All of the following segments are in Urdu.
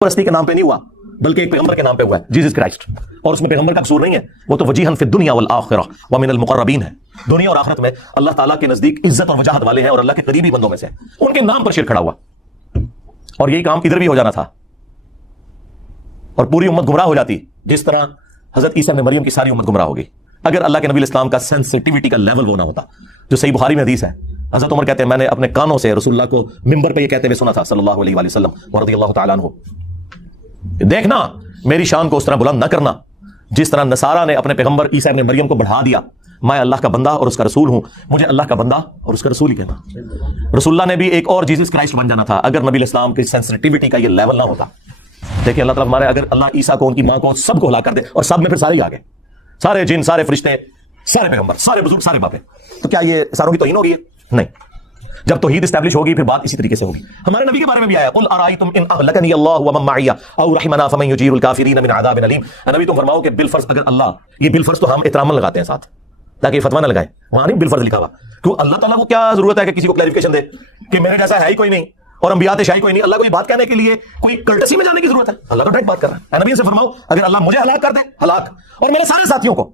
پرستی کے نام پہ نہیں ہوا بلکہ ایک پیغمبر کے نام پہ ہوا ہے، جیسس کرائسٹ، اور اس میں پیغمبر کا قصور نہیں ہے، وہ تو وجیہن فی الدنیا والآخرہ ومن المقربین ہے، دنیا اور آخرت میں اللہ تعالیٰ کے نزدیک عزت اور وجاہت والے ہیں اور اللہ کے قریبی بندوں میں سے، ان کے نام پر شرک کھڑا ہوا، اور یہی کام ادھر بھی ہو جانا تھا اور پوری امت گمراہ ہو جاتی، جس طرح حضرت عیسیٰ ابن مریم کی ساری امت گمراہ ہوگی اگر اللہ کے نبی اسلام کا سینسٹیوٹی کا لیول وہ نہ ہوتا، جو صحیح بخاری میں حدیث ہے۔ حضرت عمر کہتے ہیں میں نے اپنے کانوں سے رسول اللہ کو ممبر پہ یہ کہتے ہوئے سنا تھا صلی اللہ علیہ وآلہ وسلم ورضی اللہ تعالیٰ عنہ، دیکھنا میری شان کو اس طرح بلند نہ کرنا جس طرح نصارہ نے اپنے پیغمبر عیسیٰ ابن مریم کو بڑھا دیا، میں اللہ کا بندہ اور اس کا رسول ہوں، مجھے اللہ کا بندہ اور اس کا رسول ہی کہنا۔ رسول اللہ نے بھی ایک اور جیسس کرائسٹ بن جانا تھا اگر نبی اسلام کی سینسٹیوٹی کا یہ لیول نہ ہوتا۔ دیکھیں اللہ تعالیٰ ہمارے اگر اللہ عیسیٰ کو، ان کی ماں کو، سب کو ہلاک کر دے اور سب میں پھر سارے ہی آ گئے، سارے جن، سارے فرشتے، سارے پیغمبر، سارے بزرگ، سارے باپے، تو کیا یہ ساروں کی توہین ہوگی؟ نہیں، جب توحید اسٹیبلش ہوگی پھر بات اسی طریقے سے ہوگی۔ ہمارے نبی کے بارے میں بھی آیا قل ارائیتم ان اہلکنی اللہ ومن معی او رحمنا فمن یجیر الکافرین من عذاب علیم، نبی تم فرماؤ کہ بالفرض اگر اللہ، یہ بالفرض تو ہم احترام لگاتے ہیں ساتھ تاکہ یہ فتویٰ نہ لگائے، وہاں نہیں بالفرض لکھا ہوا، کیوں اللہ تعالیٰ کو کیا ضرورت ہے کہ کسی کو کلیریفیکیشن دے کہ میرے جیسا ہے ہی کوئی نہیں اور انبیاء شاہی کوئی نہیں، اللہ کو یہ بات کہنے کے لیے کوئی کرٹسی میں جانے کی ضرورت ہے؟ اللہ تو ڈائریکٹ بات کر رہا ہے، نبی سے فرماؤ اگر اللہ مجھے ہلاک کر دے، ہلاک، اور میرے سارے ساتھیوں کو،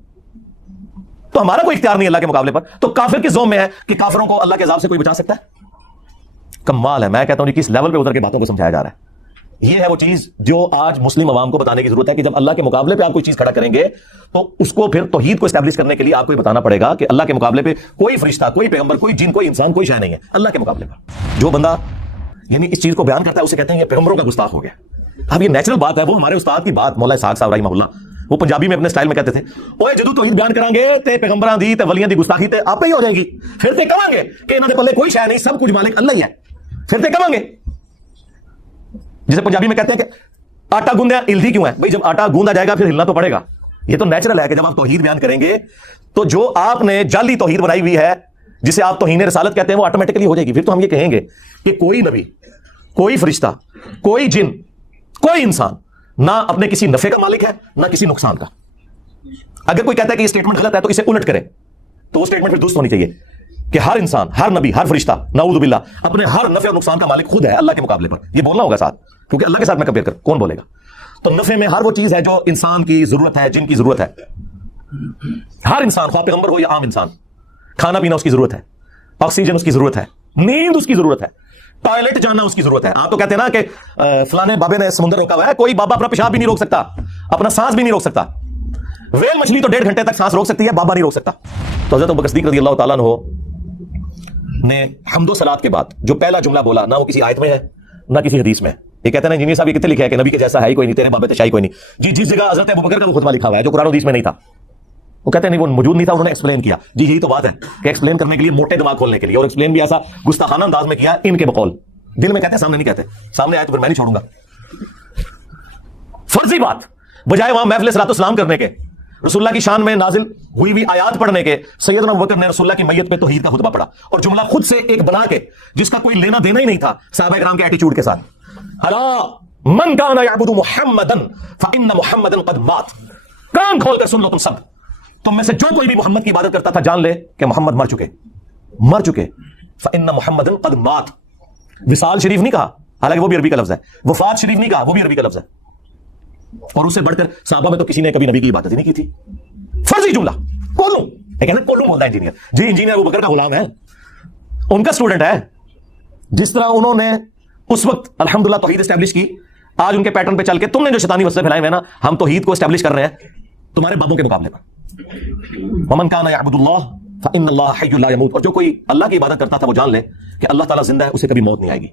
تو ہمارا کوئی اختیار نہیں اللہ کے مقابلے پر، تو کافر کے ذوم میں ہے کہ کافروں کو اللہ کے عذاب سے کوئی بچا سکتا ہے؟ کمال ہے۔ میں کہتا ہوں کس لیول پہ اتر کے باتوں کو سمجھایا جا رہا ہے، یہ ہے وہ چیز جو آج مسلم عوام کو بتانے کی ضرورت ہے کہ جب اللہ کے مقابلے پہ آپ کوئی چیز کھڑا کریں گے تو اس کو پھر توحید کو اسٹیبلش کرنے کے لیے آپ کو یہ بتانا پڑے گا کہ اللہ کے مقابلے پہ کوئی فرشتہ، کوئی پیغمبر، کوئی جن، کوئی انسان، کوئی شے نہیں ہے اللہ کے مقابلے پر۔ جو بندہ یعنی اس چیز کو بیان کرتا ہے اسے کہتے ہیں یہ پیغمبروں کا گستاخ ہو گیا۔ اب یہ نیچرل بات ہے، وہ ہمارے استاد کی بات مولا اسحاق صاحب رحمہ اللہ، وہ پنجابی میں اپنے سٹائل میں کہتے تھے اوے جدو توحید بیان کران گے تے پیغمبراں دی تے ولیاں دی گستاخی تے آپ ہی ہو جائے گی، پھر تے کہاں گے کہ انہاں دے پلے کوئی شے نہیں، سب کچھ مالک اللہ ہی ہے، پھر تے کہاں گے جسے پنجابی میں کہتے ہیں کہ آٹا گوندیا ہلدی کیوں ہے؟ بھئی جب آٹا گوندا جائے گا پھر ہلنا تو پڑے گا۔ یہ تو نیچرل ہے کہ جب آپ توحید بیان کریں گے تو جو آپ نے جعلی توحید بنائی ہوئی ہے جسے آپ توہین رسالت کہتے ہیں وہ آٹومیٹکلی ہو جائے گی۔ پھر تو ہم یہ کہیں گے کہ کوئی نبی، کوئی فرشتہ، کوئی جن، کوئی انسان نہ اپنے کسی نفع کا مالک ہے نہ کسی نقصان کا۔ اگر کوئی کہتا ہے کہ یہ اسٹیٹمنٹ غلط ہے تو اسے الٹ کرے، تو وہ اسٹیٹمنٹ پھر درست ہونی چاہیے کہ ہر انسان، ہر نبی، ہر فرشتہ نعوذ باللہ اپنے ہر نفع اور نقصان کا مالک خود ہے اللہ کے مقابلے پر۔ یہ بولنا ہوگا ساتھ، کیونکہ اللہ کے ساتھ میں کمپیئر کر کون بولے گا؟ تو نفع میں ہر وہ چیز ہے جو انسان کی ضرورت ہے، جن کی ضرورت ہے، ہر انسان، خواہ پیغمبر ہو یا عام انسان، کھانا پینا اس کی ضرورت ہے، آکسیجن اس کی ضرورت ہے، نیند اس کی ضرورت ہے، ٹوائلٹ جانا اس کی ضرورت ہے۔ آپ تو کہتے ہیں نا کہ فلانے بابے نے سمندر روکا ہوا ہے، کوئی بابا اپنا پیشاب بھی نہیں روک سکتا، اپنا سانس بھی نہیں روک سکتا، ویل مچھلی تو 1.5 گھنٹے تک سانس روک سکتی ہے، بابا نہیں روک سکتا۔ تو حضرت ابوبکر صدیق رضی اللہ تعالیٰ عنہ نے حمد و صلاۃ کے بعد جو پہلا جملہ بولا، نہ وہ کسی آیت میں ہے نہ کسی حدیث میں۔ یہ کہتے ہیں انجینئر صاحب یہ کتنے لکھا ہے کہ نبی کے جیسا ہے ہی کوئی نہیں، تیرے بابے تے شاہی کوئی نہیں۔ جی جس جگہ حضرت ابوبکر کا وہ خطبہ لکھا ہوا ہے جو قرآن و حدیث میں نہیں تھا، وہ کہتے ہیں نہیں وہ موجود نہیں تھا، انہوں نے ایکسپلین کیا۔ جی یہی تو بات ہے کہ ایکسپلین کرنے کے لیے موٹے دماغ کھولنے کے لیے، اور ایکسپلین بھی ایسا گستاخانہ انداز میں کیا ان کے بقول، دل میں کہتے ہیں سامنے نہیں کہتے، سامنے آئے تو پھر میں نہیں چھوڑوں گا۔ فرضی بات بجائے وہاں محفل صلاۃ السلام کرنے کے، رسول اللہ کی شان میں نازل ہوئی ہوئی آیات پڑھنے کے، سیدنا ابوبکر نے رسول اللہ کی میت پہ توحید کا خطبہ پڑھا اور جملہ خود سے ایک بنا کے جس کا کوئی لینا دینا ہی نہیں تھا صحابہ کرام کے ایٹیچیوڈ کے ساتھ، الا من کان یعبد محمدا فان محمدا قد مات، کان کھول کر سن لو تم سب، تم میں سے جو کوئی بھی محمد کی عبادت کرتا تھا جان لے کہ محمد مر چکے، فان محمدا قد مات۔ وصال شریف نہیں کہا، حالانکہ وہ بھی عربی کا لفظ ہے، وفات شریف نہیں کہا، وہ بھی عربی کا لفظ ہے، اور اس سے بڑھ کر صحابہ میں تو کسی نے کبھی نبی کی عبادت ہی نہیں کی تھی۔ فرضی جملہ کولوں، کولوں بولتا ہے انجینئر، جی انجینئر ابوبکر کا غلام ہے، ان کا اسٹوڈنٹ ہے، جس طرح انہوں نے اس وقت الحمدللہ توحید اسٹیبلش کی، آج ان کے پیٹرن پہ چل کے تم نے جو شیطانی وسوسے پھیلائے ہوئے نا، ہم توحید کو اسٹیبلش کر رہے ہیں تمہارے بابوں کے مقابلے پر۔ ومن کان یعبد اللہ فان اللہ حی لا یموت، اور جو کوئی اللہ کی عبادت کرتا تھا وہ جان لے کہ اللہ تعالیٰ زندہ ہے، اسے کبھی موت نہیں آئے گی۔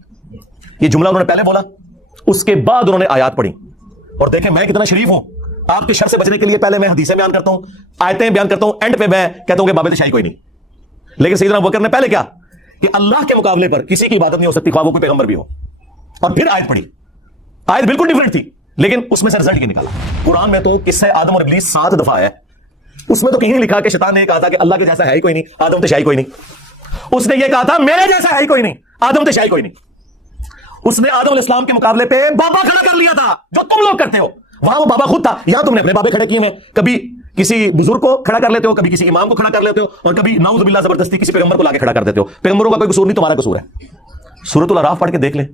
یہ جملہ انہوں نے پہلے بولا، اس کے بعد انہوں نے آیات پڑھی، اور دیکھیں میں کتنا شریف ہوں، آپ کے شر سے بچنے کے لیے پہلے میں حدیثیں بیان کرتا ہوں، آیتیں بیان کرتا ہوں، اینڈ پہ میں کہتا ہوں کہ بابے شاہی کوئی نہیں۔ لیکن سیدنا ابوبکر نے پہلے کیا کہ اللہ کے مقابلے پر کسی کی عبادت نہیں ہو سکتی، خواہ وہ کوئی پیغمبر بھی ہو، اور پھر آیت پڑھی، آیت بالکل ڈیفرنٹ تھی لیکن اس میں سے رزلٹ یہ نکالا۔ قرآن میں تو قصہ آدم اور ابلیس 7 دفعہ ہے، اس میں تو کہیں لکھا کہ شیطان نے کہا تھا کہ اللہ کے جیسا ہے ہی کوئی نہیں، آدم تے شاہی کوئی نہیں، اس نے یہ کہا تھا میرے جیسا ہے ہی کوئی نہیں، آدم تے شاہی کوئی نہیں۔ اس نے آدم علیہ السلام کے مقابلے پہ بابا کھڑا کر لیا تھا جو تم لوگ کرتے ہو، وہاں وہ بابا خود تھا، یہاں تم نے اپنے بابے کھڑے کیے ہیں، کبھی کسی بزرگ کو کھڑا کر لیتے ہو، کبھی کسی امام کو کھڑا کر لیتے ہو، اور کبھی نعوذ باللہ زبردستی کسی پیغمبر کو لا کے کھڑا کر دیتے ہو۔ پیغمبروں کا کوئی قصور نہیں، تمہارا قصور ہے۔ سورۃ الاعراف پڑھ کے دیکھ لیں،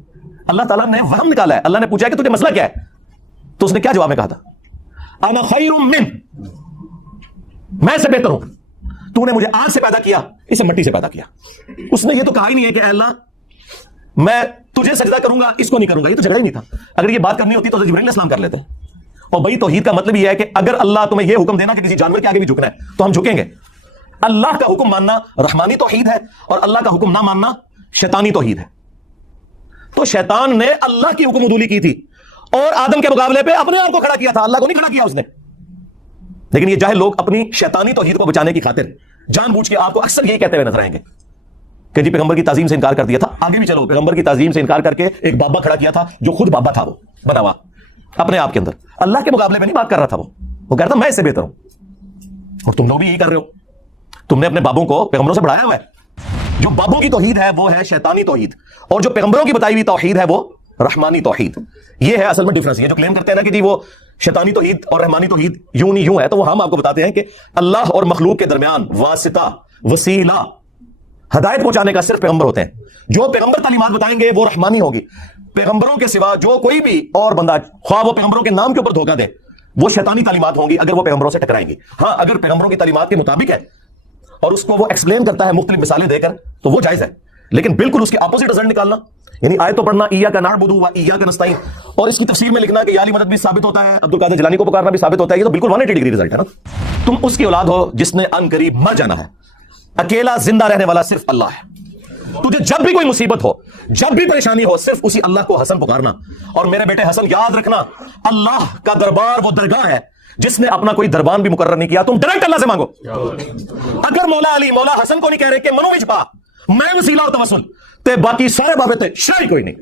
اللہ تعالیٰ نے وہم نکالا ہے. اللہ نے پوچھا کہ تجھے مسئلہ کیا ہے, تو اس نے کیا جواب میں کہا تھا؟ انا خیر من, میں سے بہتر ہوں. تو نے مجھے آگ سے پیدا کیا, اسے مٹی سے پیدا کیا. اس نے یہ تو کہا ہی نہیں ہے کہ اے اللہ میں تجھے سجدہ کروں گا, اس کو نہیں کروں گا. یہ تو جگہ ہی نہیں تھا. اگر یہ بات کرنی ہوتی تو جبرائیل علیہ السلام کر لیتے. اور بھائی توحید کا مطلب یہ ہے کہ اگر اللہ تمہیں یہ حکم دینا کہ کسی جانور کے آگے بھی جھکنا ہے تو ہم جھکیں گے. اللہ کا حکم ماننا رحمانی توحید ہے, اور اللہ کا حکم نہ ماننا شیطانی توحید ہے. تو شیطان نے اللہ کی حکم عدولی کی تھی اور آدم کے مقابلے پہ اپنے آپ کو کھڑا کیا تھا, اللہ کو نہیں کھڑا کیا اس نے. لیکن یہ جاہل لوگ اپنی شیطانی توحید کو بچانے کی خاطر جان بوجھ کے آپ کو اکثر یہی کہتے ہوئے نظر آئیں گے کہ جی پیغمبر کی تعظیم سے انکار کر دیا تھا. آگے بھی چلو, پیغمبر کی تعظیم سے انکار کر کے ایک بابا کھڑا کیا تھا جو خود بابا تھا, وہ بنا ہوا اپنے آپ کے اندر, اللہ کے مقابلے میں نہیں بات کر رہا تھا. وہ کہہ رہا تھا میں اس سے بہتر ہوں. اور تم لوگ بھی یہی کر رہے ہو, تم نے اپنے بابوں کو پیغمبروں سے بڑھایا ہوا ہے. جو بابوں کی توحید ہے وہ ہے شیطانی توحید, اور جو پیغمبروں کی بتائی ہوئی توحید ہے وہ رحمانی توحید. یہ ہے اصل میں ڈفرنس. یہ جو کلیم کرتے ہیں نا کہ جی وہ شیطانی توحید اور رحمانی توحید یوں نہیں یوں ہے, تو وہ ہم آپ کو بتاتے ہیں کہ اللہ اور مخلوق کے درمیان واسطہ, وسیلہ, ہدایت پہنچانے کا صرف پیغمبر ہوتے ہیں. جو پیغمبر تعلیمات بتائیں گے وہ رحمانی ہوگی. پیغمبروں کے سوا جو کوئی بھی اور بندہ, خواہ وہ پیغمبروں کے نام کے اوپر دھوکہ دے, وہ شیطانی تعلیمات ہوں گی اگر وہ پیغمبروں سے ٹکرائیں گی. ہاں اگر پیغمبروں کی تعلیمات کے مطابق ہے اور اس کو وہ ایکسپلین کرتا ہے مختلف مثالیں دے کر تو وہ جائز ہے, لیکن بالکل اس کے اپوزٹ رزلٹ نکالنا, یعنی آیتوں پڑھنا ایاک نعبد و ایاک نستعین اور اس کی تفسیر میں لکھنا کہ یا علی مدد بھی ثابت ہوتا ہے, عبد القادر جیلانی کو پکارنا بھی ثابت ہوتا ہے, یہ تو بالکل 180 ڈگری رزلٹ ہے نا. تم اس کی اولاد ہو جس نے ان قریب مر جانا ہے. اکیلا زندہ رہنے والا صرف اللہ ہے. تجھے جب بھی کوئی مصیبت ہو, جب بھی پریشانی ہو, صرف اسی اللہ کو حسن پکارنا. اور میرے بیٹے حسن یاد رکھنا, اللہ کا دربار وہ درگاہ ہے جس نے اپنا کوئی دربان بھی مقرر نہیں کیا. تم ڈائریکٹ اللہ سے مانگو. اگر مولا علی مولا حسن کو نہیں کہہ رہے کہ منو وجپا میں وسیلہ اور توسل, تے باقی سارے بابے تے شرعی کوئی نہیں.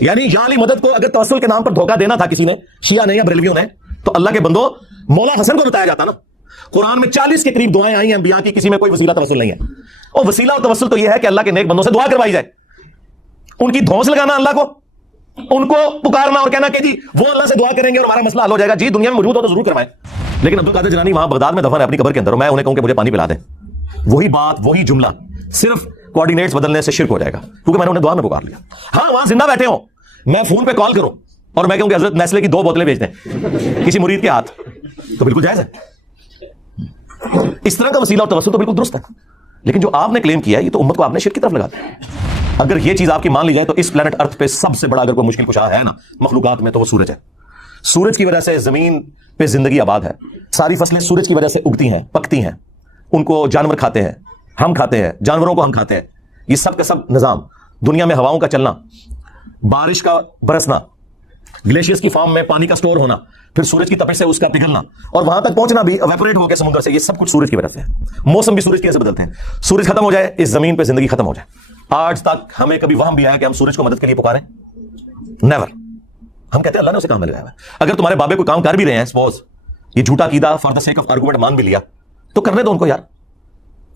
یعنی یا علی مدد کو اگر توسل کے نام پر دھوکہ دینا تھا کسی نے, شیعہ نے یا بریلویوں نے, تو اللہ کے بندو مولا حسن کو بتایا جاتا نا. قرآن میں 40 کے قریب دعائیں آئی ہیں انبیاء کی, کسی میں کوئی وسیلہ توسل نہیں ہے. اور وسیلہ اور توسل تو یہ ہے کہ اللہ کے نیک بندوں سے دعا کروائی جائے, ان کی دھونس لگانا اللہ کو, ان کو پکارنا اور کہنا کہ جی وہ اللہ سے دعا کریں گے اور ہمارا مسئلہ حل ہو جائے گا. جی دنیا میں موجود ہو تو ضرور کروائیں. لیکن عبد القادر جیلانی وہاں بغداد میں دفن ہے اپنی قبر کے اندر, اور میں انہیں کہوں کہ مجھے پانی پلا دیں, وہی بات وہی جملہ صرف کوآرڈینیٹس بدلنے سے شرک ہو جائے گا, کیونکہ میں نے انہیں دعا میں پکار لیا. ہاں وہاں زندہ بیٹھے ہوں, میں فون پہ کال کروں اور میں کہوں کہ حضرت نیسلے کی 2 بوتلیں بھیج دیں کسی مرید کے ہاتھ, تو بالکل جائز ہے. اس طرح کا وسیلہ اور توسل تو بالکل درست ہے. لیکن جو آپ نے کلیم کیا ہے یہ تو امت کو آپ نے شرک کی طرف لگا دیا. اگر یہ چیز آپ کی مان لی جائے تو اس پلانٹ ارتھ پہ سب سے بڑا اگر کوئی مشکل کشا ہے نا مخلوقات میں تو وہ سورج ہے. سورج کی وجہ سے زمین پہ زندگی آباد ہے. ساری فصلیں سورج کی وجہ سے اگتی ہیں, پکتی ہیں, ان کو جانور کھاتے ہیں, ہم کھاتے ہیں, جانوروں کو ہم کھاتے ہیں. یہ سب کا سب نظام, دنیا میں ہواؤں کا چلنا, بارش کا برسنا, گلیشیئرز کی فارم میں پانی کا سٹور ہونا, پھر سورج کی تپش سے اس کا پگھلنا اور وہاں تک پہنچنا بھی ایویپوریٹ ہو کے سمندر سے, یہ سب کچھ سورج کی وجہ سے ہے. موسم بھی سورج کی وجہ سے بدلتے ہیں. سورج ختم ہو جائے اس زمین پہ زندگی ختم ہو جائے. آج تک ہمیں کبھی وہم بھی آیا کہ ہم سورج کو مدد کے لیے پکاریں؟ نیور. ہم کہتے ہیں اللہ نے اسے کام میں لگایا ہے. اگر تمہارے بابے کو کام کر بھی رہے ہیں, سپوز یہ جھوٹا قیدہ for the sake of argument مان بھی لیا, تو کرنے دو ان کو یار.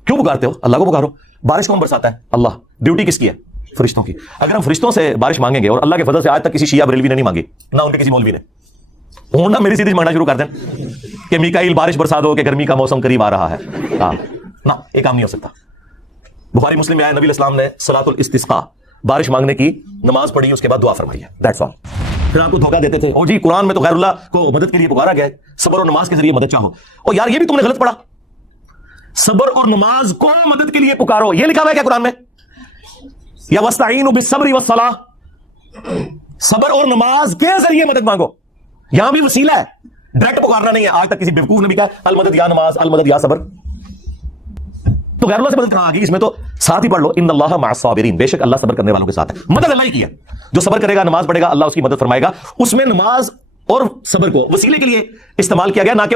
کیوں پکارتے ہو؟ اللہ کو پکارو. بارش کون برساتا ہے؟ اللہ. ڈیوٹی کس کی ہے؟ فرشتوں کی. اگر ہم فرشتوں سے بارش مانگیں گے, اور اللہ کے فضل سے آج تک کسی شیعہ بریلوی نے نہیں مانگی, نہ ان کے کسی مولوی نے, نہ میری سیدھی مانگنا شروع کر دیں کہ میکائیل بارش برسا دو کہ گرمی کا موسم قریب آ رہا ہے, نہ یہ کام نہیں ہو سکتا. بخاری مسلم میں آیا نبی الاسلام نے صلاۃ الاستسقاء بارش مانگنے کی نماز پڑھی, اس کے بعد دعا فرمائی ہے, دیٹس آل. پھر آپ کو دھوکہ دیتے تھے, او جی قرآن میں تو غیر اللہ کو مدد کے لیے پکارا گیا ہے, صبر اور نماز کے ذریعے مدد چاہو. اور یار یہ بھی تم نے غلط پڑھا, صبر اور نماز کو مدد کے لیے پکارو, یہ لکھا ہوا ہے کیا قرآن میں؟ یا وَاسْتَعِينُوا بِالصَّبْرِ وَالصَّلَاةِ, صبر اور نماز کے ذریعے مدد مانگو. یہاں بھی وسیلہ ہے, ڈائریکٹ پکارنا نہیں ہے. آج تک کسی بیوقوف نے بھی کہا المدد یا نماز, المدد یا صبر, تو غیر اللہ سے مدد کہاں آ گئی؟ اس میں تو ساتھ ہی پڑھ لو ان اللہ مع الصابرین, بے شک اللہ صبر کرنے والوں کے ساتھ ہے. مدد اللہ ہی کی ہے. جو صبر کرے گا, نماز پڑھے گا, اللہ اس کی مدد فرمائے گا. اس میں نماز اور صبر کو وسیلے کے لیے استعمال کیا گیا, نہ کہ